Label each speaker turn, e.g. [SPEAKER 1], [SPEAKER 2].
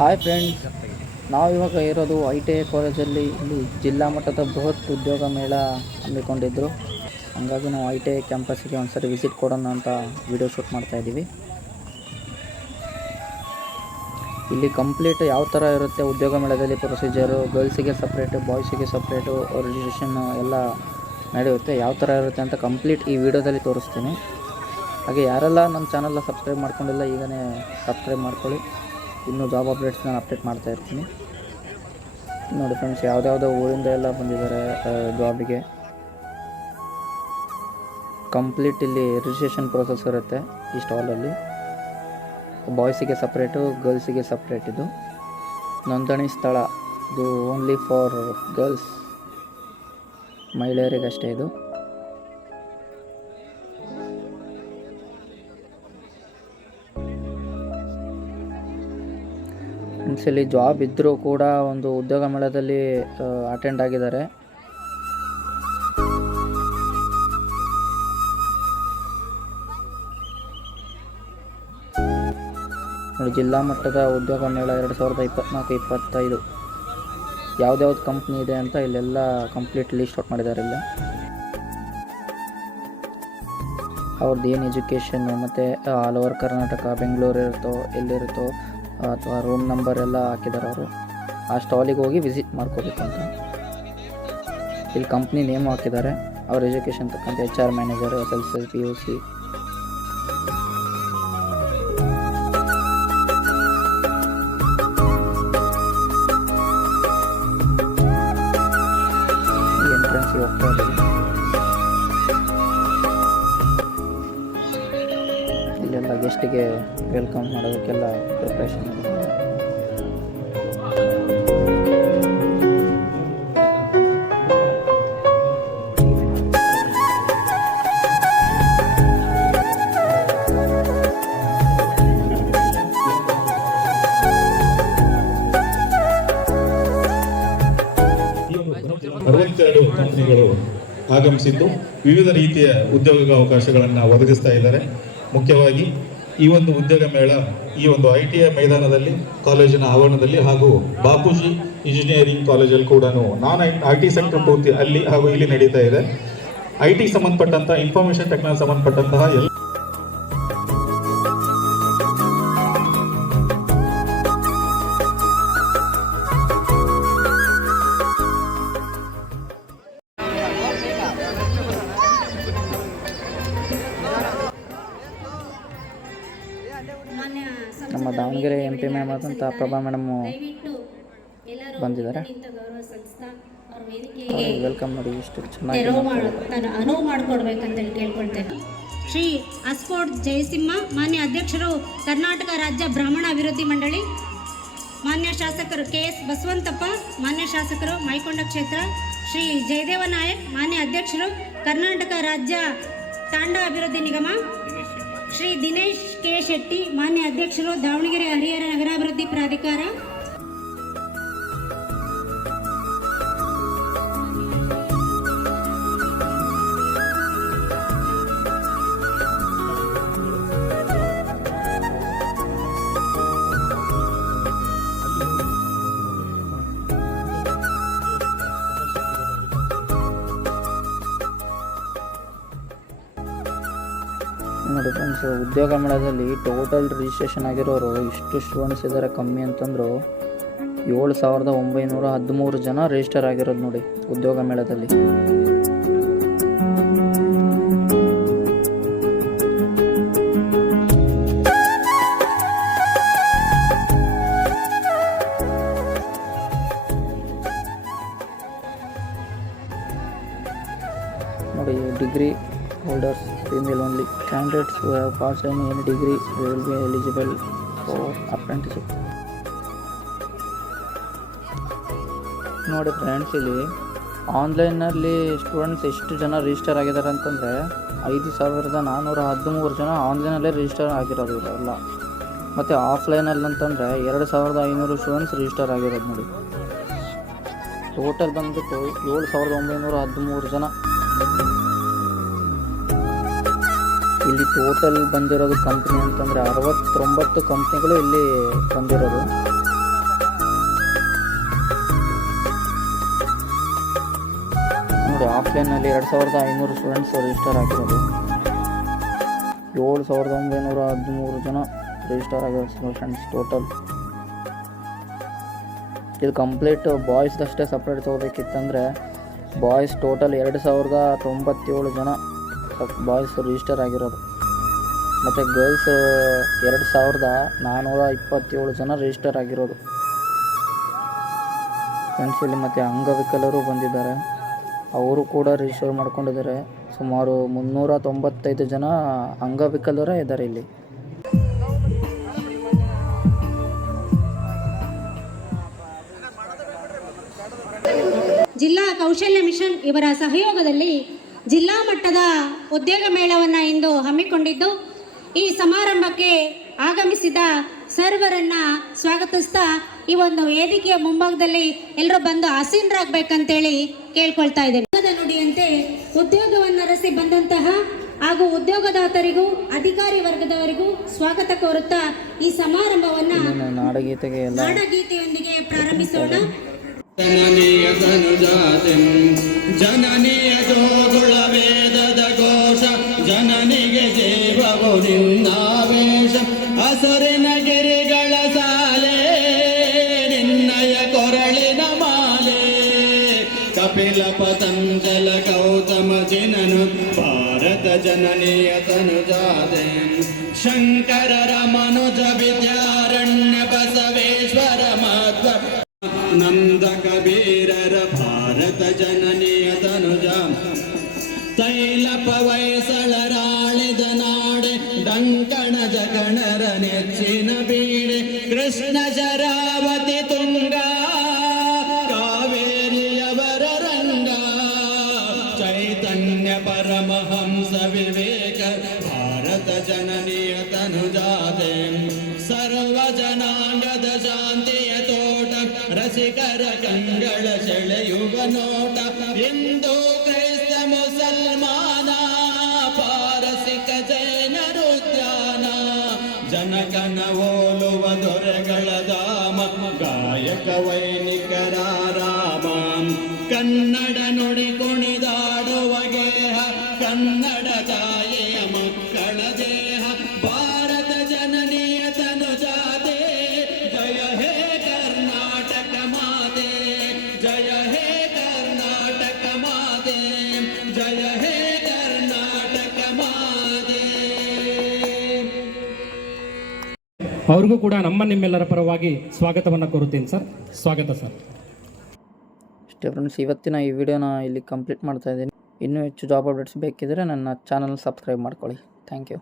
[SPEAKER 1] Hi friends ನಾವು ಇವಾಗ ಇರೋದು ಐ ಟಿ ಐ ಕಾಲೇಜಲ್ಲಿ ಇಲ್ಲಿ ಜಿಲ್ಲಾ ಮಟ್ಟದ ಬೃಹತ್ ಉದ್ಯೋಗ ಮೇಳ ಹಮ್ಮಿಕೊಂಡಿದ್ದರು ಹಂಗಾಗಿ ನಾವು ಐ ಟಿ ಐ ಕ್ಯಾಂಪಸ್ಸಿಗೆ ಒಂದ್ಸರಿ ವಿಸಿಟ್ ಕೊಡೋಣ ಅಂತ ವಿಡಿಯೋ ಶೂಟ್ ಮಾಡ್ತಾ ಇದ್ದೀವಿ. ಇಲ್ಲಿ ಕಂಪ್ಲೀಟ್ ಯಾವ ಥರ ಇರುತ್ತೆ ಉದ್ಯೋಗ ಮೇಳದಲ್ಲಿ ಪ್ರೊಸೀಜರು ಗರ್ಲ್ಸಿಗೆ ಸಪ್ರೇಟು ಬಾಯ್ಸಿಗೆ ಸಪ್ರೇಟು ರಿಜಿಸ್ಟ್ರೇಷನ್ ಎಲ್ಲ ನಡೆಯುತ್ತೆ, ಯಾವ ಥರ ಇರುತ್ತೆ ಅಂತ ಕಂಪ್ಲೀಟ್ ಈ ವಿಡಿಯೋದಲ್ಲಿ ತೋರಿಸ್ತೀನಿ. ಹಾಗೆ ಯಾರೆಲ್ಲ ನಮ್ಮ ಚಾನಲ್ನ ಸಬ್ಸ್ಕ್ರೈಬ್ ಮಾಡ್ಕೊಂಡಿಲ್ಲ ಈಗಲೇ ಸಬ್ಸ್ಕ್ರೈಬ್ ಮಾಡ್ಕೊಳ್ಳಿ. ಇನ್ನೂ ಜಾಬ್ ಅಪ್ಡೇಟ್ಸ್ ನಾನು ಅಪ್ಡೇಟ್ ಮಾಡ್ತಾ ಇರ್ತೀನಿ. ನೋಡಿ ಫ್ರೆಂಡ್ಸ್ ಯಾವುದ್ಯಾವುದೋ ಊರಿಂದ ಎಲ್ಲ ಬಂದಿದ್ದಾರೆ ಜಾಬಿಗೆ ಕಂಪ್ಲೀಟ್ ಇಲ್ಲಿ ರಿಜಿಸ್ಟ್ರೇಷನ್ ಪ್ರೋಸೆಸ್ ಇರುತ್ತೆ ಈ ಸ್ಟಾಲಲ್ಲಿ ಬಾಯ್ಸಿಗೆ ಸಪ್ರೇಟು ಗರ್ಲ್ಸಿಗೆ ಸಪ್ರೇಟ್ ಇದು. ನೋಂದಣಿ ಸ್ಥಳ, ಇದು ಓನ್ಲಿ ಫಾರ್ ಗರ್ಲ್ಸ್ ಮಹಿಳೆಯರಿಗಷ್ಟೇ ಇದು. ಇಲ್ಲಿ ಜಾಬ್ ಇದ್ದರೂ ಕೂಡ ಒಂದು ಉದ್ಯೋಗ ಮೇಳದಲ್ಲಿ ಅಟೆಂಡ್ ಆಗಿದ್ದಾರೆ. ಜಿಲ್ಲಾ ಮಟ್ಟದ ಉದ್ಯೋಗ ಮೇಳ ಎರಡು ಸಾವಿರದ ಇಪ್ಪತ್ತ್ನಾಲ್ಕು ಇಪ್ಪತ್ತೈದು. ಯಾವ್ದ್ಯಾವ್ದು ಕಂಪ್ನಿ ಇದೆ ಅಂತ ಇಲ್ಲೆಲ್ಲ ಕಂಪ್ಲೀಟ್ ಲಿಸ್ಟ್ ಔಟ್ ಮಾಡಿದ್ದಾರೆ ಇಲ್ಲ. ಅವ್ರದ್ದು ಏನು ಎಜುಕೇಷನ್ ಮತ್ತು ಆಲ್ ಓವರ್ ಕರ್ನಾಟಕ ಬೆಂಗಳೂರು ಇರುತ್ತೋ, ಎಲ್ಲಿರುತ್ತೋ ಅಥವಾ ರೂಮ್ ನಂಬರ್ ಎಲ್ಲ ಹಾಕಿದ್ದಾರೆ ಅವರು. ಆ ಸ್ಟಾಲಿಗೆ ಹೋಗಿ ವಿಸಿಟ್ ಮಾಡ್ಕೋಬೇಕು ಅಂತ. ಇಲ್ಲಿ ಕಂಪ್ನಿ ನೇಮ್ ಹಾಕಿದ್ದಾರೆ. ಅವ್ರ ಎಜುಕೇಷನ್ ತಕ್ಕಂತೆ H R manager S L C P U C ಎಂಟ್ರೆನ್ಸ್ಗೆ ಹೋಗ್ತಾ ಗೆಸ್ಟಿಗೆ ವೆಲ್ಕಮ್ ಮಾಡೋದಕ್ಕೆಲ್ಲ ಪ್ರಿಪ್ರೇಷನ್
[SPEAKER 2] ಆಗಮಿಸಿದ್ದು ವಿವಿಧ ರೀತಿಯ ಉದ್ಯೋಗ ಅವಕಾಶಗಳನ್ನು ಒದಗಿಸ್ತಾ ಇದ್ದಾರೆ. ಮುಖ್ಯವಾಗಿ ಈ ಒಂದು ಉದ್ಯೋಗ ಮೇಳ ಈ ಒಂದು ಐ ಟಿ ಐ ಮೈದಾನದಲ್ಲಿ, ಕಾಲೇಜಿನ ಆವರಣದಲ್ಲಿ ಹಾಗೂ ಬಾಪೂಜಿ ಇಂಜಿನಿಯರಿಂಗ್ ಕಾಲೇಜಲ್ಲಿ ಕೂಡ ನಾನ್ ಐ ಟಿ ಸೆಕ್ಟರ್ ಪೂರ್ತಿ ಅಲ್ಲಿ ಹಾಗೂ ಇಲ್ಲಿ ನಡೀತಾ ಇದೆ. ಐ ಟಿ ಸಂಬಂಧಪಟ್ಟಂತಹ ಇನ್ಫಾರ್ಮೇಶನ್ ಟೆಕ್ನಾಲಜಿ ಸಂಬಂಧಪಟ್ಟಂತಹ ಎಲ್ಲ
[SPEAKER 1] ದಾವಣಗೆರೆ ಎಂ ಪಿ ಮ್ಯಾಮ್ ಆದಂಥ ಪ್ರಭಾ ಮೇಡಮ್ ಬಂದಿದ್ದಾರೆ. ವೆಲ್ಕಮ್ ಮಾಡಿ ಇಷ್ಟು ಚೆನ್ನಾಗಿ
[SPEAKER 3] ಅನುವು ಮಾಡಿಕೊಡ್ಬೇಕಂತೇಳಿ ಕೇಳ್ಕೊಳ್ತೇನೆ ಶ್ರೀ ಅಸ್ಫೋರ್ಟ್ ಜಯಸಿಂಹ ಮಾನ್ಯ ಅಧ್ಯಕ್ಷರು ಕರ್ನಾಟಕ ರಾಜ್ಯ ಬ್ರಾಹ್ಮಣ ಅಭಿವೃದ್ಧಿ ಮಂಡಳಿ ಮಾನ್ಯ ಶಾಸಕರು ಕೆ ಎಸ್ ಬಸವಂತಪ್ಪ ಮಾನ್ಯ ಶಾಸಕರು ಮೈಕೊಂಡ ಕ್ಷೇತ್ರ ಶ್ರೀ ಜಯದೇವ ನಾಯಕ್ ಮಾನ್ಯ ಅಧ್ಯಕ್ಷರು ಕರ್ನಾಟಕ ರಾಜ್ಯ ತಾಂಡ ಅಭಿವೃದ್ಧಿ ನಿಗಮ ಶ್ರೀ ದಿನೇಶ್ ಕೆ ಶೆಟ್ಟಿ ಮಾನ್ಯ ಅಧ್ಯಕ್ಷರು ದಾವಣಗೆರೆ ಹರಿಹರ ನಗರಾಭಿವೃದ್ಧಿ ಪ್ರಾಧಿಕಾರ
[SPEAKER 1] ನೋಡಿ ಫ್ರೆಂಡ್ಸ್ ಉದ್ಯೋಗ ಮೇಳದಲ್ಲಿ ಟೋಟಲ್ ರಿಜಿಸ್ಟ್ರೇಷನ್ ಆಗಿರೋರು ಇಷ್ಟು ಸ್ಟೂಡೆಂಟ್ಸ್ ಇದ್ದಾರೆ ಕಮ್ಮಿ ಅಂತಂದರು ಏಳು ಸಾವಿರದ ಒಂಬೈನೂರ ಹದಿಮೂರು ಜನ ರಿಜಿಸ್ಟರ್ ಆಗಿರೋದು ನೋಡಿ ಉದ್ಯೋಗ ಮೇಳದಲ್ಲಿ. ನೋಡಿ degree holders female only candidates who have passed any degree will be eligible for apprenticeship. ನೋಡಿ ಫ್ರೆಂಡ್ಸ್ ಇಲ್ಲಿ ಆನ್ಲೈನಲ್ಲಿ ಸ್ಟೂಡೆಂಟ್ಸ್ ಎಷ್ಟು ಜನ ರಿಜಿಸ್ಟರ್ ಆಗಿದ್ದಾರೆ ಅಂತಂದರೆ, ಐದು ಸಾವಿರದ ನಾನ್ನೂರ ಹದಿಮೂರು ಜನ ಆನ್ಲೈನಲ್ಲೇ ರಿಜಿಸ್ಟರ್ ಆಗಿರೋದು ಎಲ್ಲ. ಮತ್ತು ಆಫ್ಲೈನಲ್ಲಿ ಅಂತಂದರೆ ಎರಡು ಸಾವಿರದ ಐನೂರು ಸ್ಟೂಡೆಂಟ್ಸ್ ರಿಜಿಸ್ಟರ್ ಆಗಿರೋದು ನೋಡಿ. ಟೋಟಲ್ ಬಂದ್ಬಿಟ್ಟು ಏಳು ಸಾವಿರದ ಒಂಬೈನೂರ ಹದಿಮೂರು ಜನ. ಟೋಟಲ್ ಬಂದಿರೋದು ಕಂಪ್ನಿ ಅಂತಂದರೆ ಅರವತ್ತೊಂಬತ್ತು ಕಂಪ್ನಿಗಳು ಇಲ್ಲಿ ಬಂದಿರೋದು. ನೋಡಿ ಆಫ್ಲೈನಲ್ಲಿ ಎರಡು ಸಾವಿರದ ಐನೂರು ಸ್ಟೂಡೆಂಟ್ಸ್ ರಿಜಿಸ್ಟರ್ ಆಗಿರೋದು ಏಳು ಸಾವಿರದ ಒಂಬೈನೂರ ಹದಿಮೂರು ಜನ ರಿಜಿಸ್ಟರ್ ಆಗಿರೋ ಸ್ಟೂಡೆಂಟ್ಸ್ ಟೋಟಲ್ ಇದು ಕಂಪ್ಲೀಟ್ ಬಾಯ್ಸ್ದಷ್ಟೇ ಸಪ್ರೇಟ್ ತೊಗೋಬೇಕಿತ್ತಂದರೆ ಬಾಯ್ಸ್ ಟೋಟಲ್ ಎರಡು ಸಾವಿರದ ತೊಂಬತ್ತೇಳು ಜನ ಬಾಯ್ಸ್ ರಿಜಿಸ್ಟರ್ ಆಗಿರೋದು. ಮತ್ತು ಗರ್ಲ್ಸ್ ಎರಡು ಸಾವಿರದ ನಾನ್ನೂರ ಇಪ್ಪತ್ತೇಳು ಜನ ರಿಜಿಸ್ಟರ್ ಆಗಿರೋದು. ಫ್ರೆಂಡ್ಸ್ ಇಲ್ಲಿ ಮತ್ತು ಅಂಗವಿಕಲರು ಬಂದಿದ್ದಾರೆ. ಅವರು ಕೂಡ ರಿಜಿಸ್ಟರ್ ಮಾಡ್ಕೊಂಡಿದ್ದಾರೆ. ಸುಮಾರು ಮುನ್ನೂರ ತೊಂಬತ್ತೈದು ಜನ ಅಂಗವಿಕಲರೇ ಇದ್ದಾರೆ ಇಲ್ಲಿ.
[SPEAKER 3] ಜಿಲ್ಲಾ ಕೌಶಲ್ಯ ಮಿಷನ್ ಇವರ ಸಹಯೋಗದಲ್ಲಿ ಜಿಲ್ಲಾ ಮಟ್ಟದ ಉದ್ಯೋಗ ಮೇಳವನ್ನು ಇಂದು ಹಮ್ಮಿಕೊಂಡಿದ್ದು. ಈ ಸಮಾರಂಭಕ್ಕೆ ಆಗಮಿಸಿದ ಸರ್ವರನ್ನ ಸ್ವಾಗತಿಸ್ತಾ ಈ ಒಂದು ವೇದಿಕೆಯ ಮುಂಭಾಗದಲ್ಲಿ ಎಲ್ಲರೂ ಬಂದು ಆಸೀನರಾಗಬೇಕಂತೇಳಿ ಕೇಳ್ಕೊಳ್ತಾ ಇದ್ದೇನೆ ಉದ್ಯೋಗದ ನುಡಿಯಂತೆ ಉದ್ಯೋಗವನ್ನು ಅರಸಿ ಬಂದಂತಹ ಹಾಗೂ ಉದ್ಯೋಗದಾತರಿಗೂ ಅಧಿಕಾರಿ ವರ್ಗದವರಿಗೂ ಸ್ವಾಗತ ಕೋರುತ್ತಾ ಈ ಸಮಾರಂಭವನ್ನ ನಾಡಗೀತೆಯೊಂದಿಗೆ ಪ್ರಾರಂಭಿಸೋಣ.
[SPEAKER 4] ಜನನಿಯ ತನುಜಾತಿಂ ಜನನೀಯ ಜೋಗುಳ ವೇದದ ಘೋಷ ಜನನಿಗೆ ಜೀವವು ನಿನ್ನಾವೇಶ ಹಸರಿನ ಗಿರಿಗಳ ಸಾಲೆ, ನಿನ್ನಯ ಕೊರಳಿನ ಮಾಲೆ. ಕಪಿಲ ಪತಂಜಲ ಗೌತಮ ಜಿನನು, ಭಾರತ ಜನನಿಯ ತನುಜಾತೆ ಶಂಕರರ ಮನುಜ ವಿದ್ಯಾರಣ್ಯ ಬಸವೇಶ್ವರ ಮಾಧ್ವ ನಂದ ಕಬೀರರ ಭಾರತ ಜನನೀಯ ಡಂಕಣ ಜಗಣರ ನೆಚ್ಚಿನ ಬೀಡೆ ಕೃಷ್ಣ ಶರಾವತಿ ತುಂಗ ಕಾವೇರಿಯವರ ರಂಗ ಚೈತನ್ಯ ಪರಮಹಂಸ ವಿವೇಕ ಭಾರತ ಜನನೀಯ ತನುಜಾತೆ ಸರ್ವ ಜನಾಂಗದ ಶಾಂತಿಯ ತೋಟ ರಸಿಕರ ಕಂಗಳ ಸೆಳೆಯುವ ನೋಟ ಹಿಂದೂ ಜನಕನ ಓಲುವ ದೊರೆಗಳ ಧಾಮ. ಗಾಯಕ ವೈನಿಕರ ರಾಮ. ಕನ್ನಡ ನುಡಿ ಕುಣಿದಾಡುವ ಗೇಹ. ಕನ್ನಡ
[SPEAKER 5] ಅವ್ರಿಗೂ ಕೂಡ ನಮ್ಮ ನಿಮ್ಮೆಲ್ಲರ ಪರವಾಗಿ ಸ್ವಾಗತವನ್ನು ಕೋರುತ್ತೇನೆ ಸರ್. ಸ್ವಾಗತ ಸರ್.
[SPEAKER 1] ಇಷ್ಟೇ ಫ್ರೆಂಡ್ಸ್ ಇವತ್ತಿನ ಈ ವಿಡಿಯೋನ ಇಲ್ಲಿ ಕಂಪ್ಲೀಟ್ ಮಾಡ್ತಾ ಇದ್ದೀನಿ. ಇನ್ನೂ ಹೆಚ್ಚು ಜಾಬ್ ಅಪ್ಡೇಟ್ಸ್ ಬೇಕಿದ್ದರೆ ನನ್ನ ಚಾನಲ್ ಸಬ್ಸ್ಕ್ರೈಬ್ ಮಾಡ್ಕೊಳ್ಳಿ. Thank you